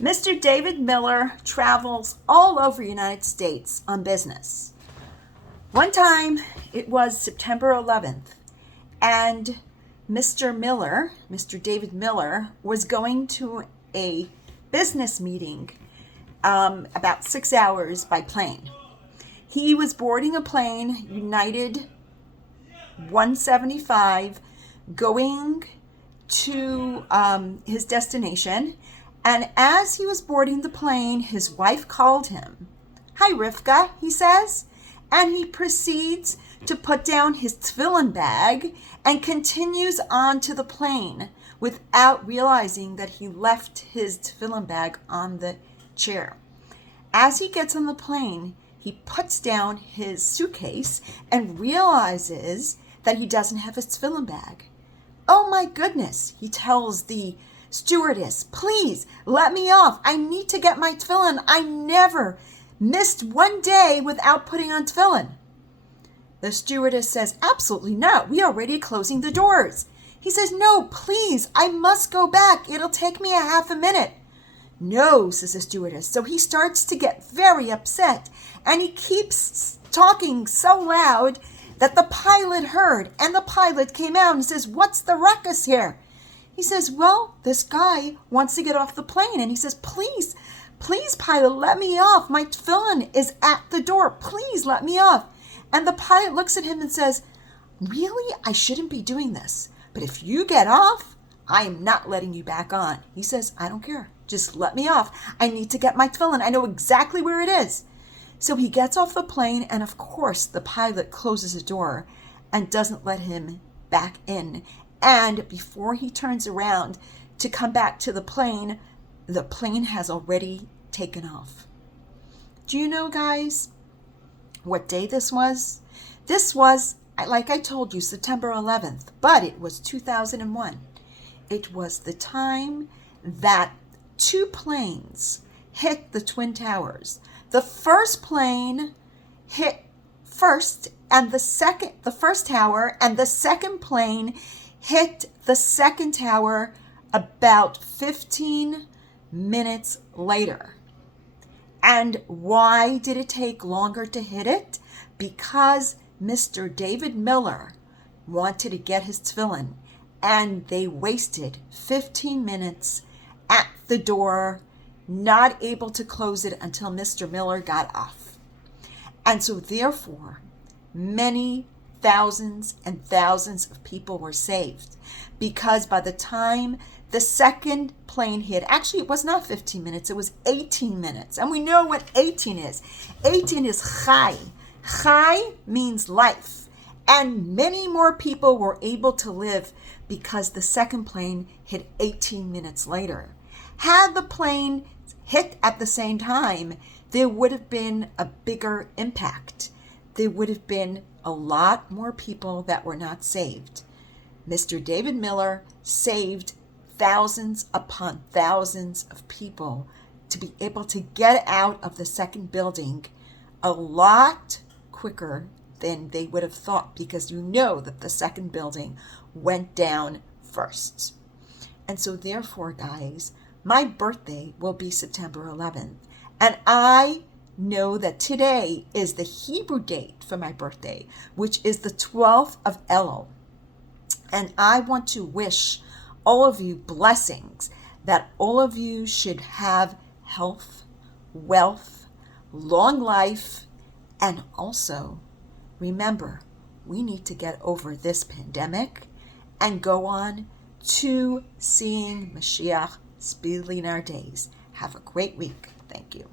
Mr. David Miller travels all over the United States on business. One time, it was September 11th, and Mr. David Miller, was going to a business meeting about 6 hours by plane. He was boarding a plane, United 175, going to his destination. And as he was boarding the plane, his wife called him. "Hi, Rivka," he says. And he proceeds to put down his tefillin bag and continues on to the plane without realizing that he left his tefillin bag on the chair. As he gets on the plane, he puts down his suitcase and realizes that he doesn't have his tefillin bag. "Oh my goodness," he tells the stewardess, "please let me off. I need to get my tefillin. I never missed one day without putting on tefillin." The stewardess says, "Absolutely not. We are already closing the doors." He says, "No, please, I must go back. It'll take me a half a minute." "No," says the stewardess. So he starts to get very upset, and he keeps talking so loud that the pilot heard, and the pilot came out and says, "What's the ruckus here?" He says, "Well, this guy wants to get off the plane." And he says, please, pilot, let me off. My tefillin is at the door. Please let me off." And the pilot looks at him and says, "Really? I shouldn't be doing this. But if you get off, I am not letting you back on." He says, "I don't care. Just let me off. I need to get my tefillin. I know exactly where it is." So he gets off the plane, and of course, the pilot closes the door and doesn't let him back in. And before he turns around to come back to the plane has already taken off. Do you know, guys, what day this was? This was, like I told you, September 11th, but it was 2001. It was the time that two planes hit the Twin Towers. The first plane hit first, and the first tower, and the second plane hit the second tower about 15 minutes later. And why did it take longer to hit it? Because Mr. David Miller wanted to get his tefillin, and they wasted 15 minutes at the door, not able to close it until Mr. Miller got off. And so therefore, many thousands and thousands of people were saved, because by the time the second plane hit, actually it was not 15 minutes, it was 18 minutes. And we know what 18 is. 18 is chai. Chai means life. And many more people were able to live because the second plane hit 18 minutes later. Had the plane hit at the same time, there would have been a bigger impact. There would have been a lot more people that were not saved. Mr. David Miller saved thousands upon thousands of people to be able to get out of the second building a lot quicker than they would have thought, because you know that the second building went down first. And so therefore, guys, my birthday will be September 11th. And I know that today is the Hebrew date for my birthday, which is the 12th of Elul. And I want to wish all of you blessings, that all of you should have health, wealth, long life, and also remember, we need to get over this pandemic and go on to seeing Mashiach speedily in our days. Have a great week. Thank you.